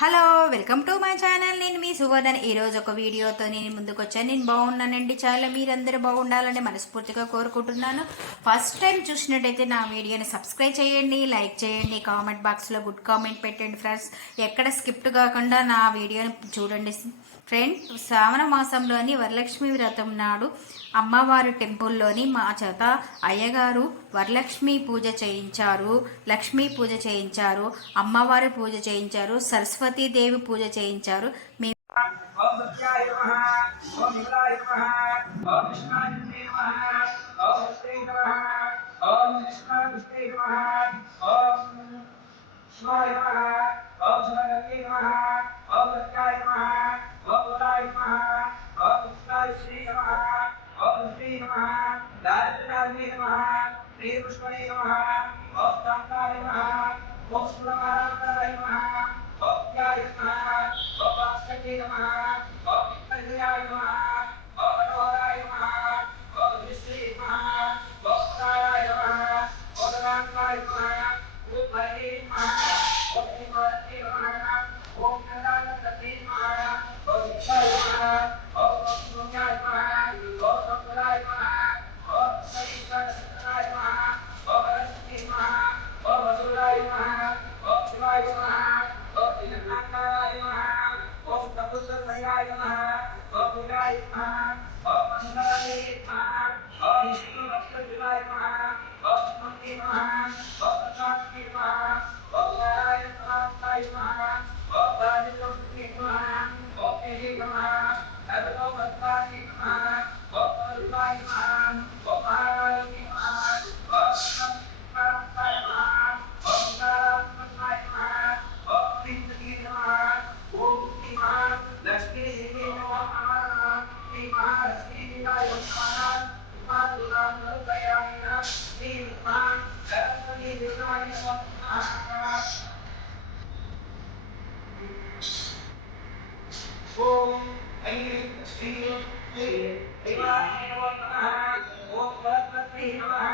Hello welcome to my channel. నేను మీ సువర్ధన్ ఈరోజు ఒక వీడియోతో నేను ముందుకు వచ్చాను నేను బాగున్నానండి చాలా. మీరందరూ బాగుండాలని మనస్ఫూర్తిగా కోరుకుంటున్నాను. ఫస్ట్ టైం చూసినట్టయితే నా వీడియోని సబ్స్క్రైబ్ చేయండి లైక్ చేయండి కామెంట్ బాక్స్లో గుడ్ కామెంట్ పెట్టండి ఫ్రెండ్స్ ఎక్కడ స్కిప్ట్ కాకుండా నా వీడియోని చూడండి. ఫ్రెండ్ శ్రావణ మాసంలోని వరలక్ష్మి వ్రతం నాడు అమ్మవారి టెంపుల్లోని మా చేత అయ్యగారు వరలక్ష్మి పూజ చేయించారు. లక్ష్మీ పూజ చేయించారు. అమ్మవారి పూజ చేయించారు. సరస్వతీదేవి పూజ చేయించారు. మీ ఓం Lord, I'm Oh, my God. ติวิวัฒนวตาโอปปติมา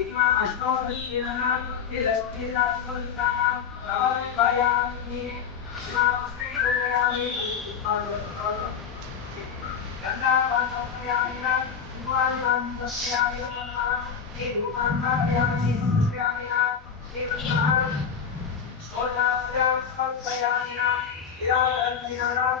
إما أشتغل لنا إلى إلى السلطان فأرقياني ما أصيب يعني كلا فنصيعنا وأن نصيعنا إما مريعني نصيعنا إما قل أسيا فالصيعنا إلى أن يرى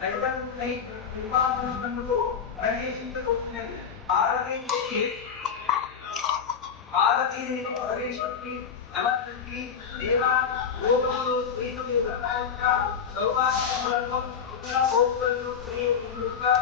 एकदम नहीं कृपा अनुबंध को मैं ये चीज़ बोलने आरती देखिए आरती देखो परमेश्वर की नमस्ते की देवा वो तो वो ये तो ये करता है उनका सौभाग्य हम लोग उतना भोग कर लो प्रिय उनका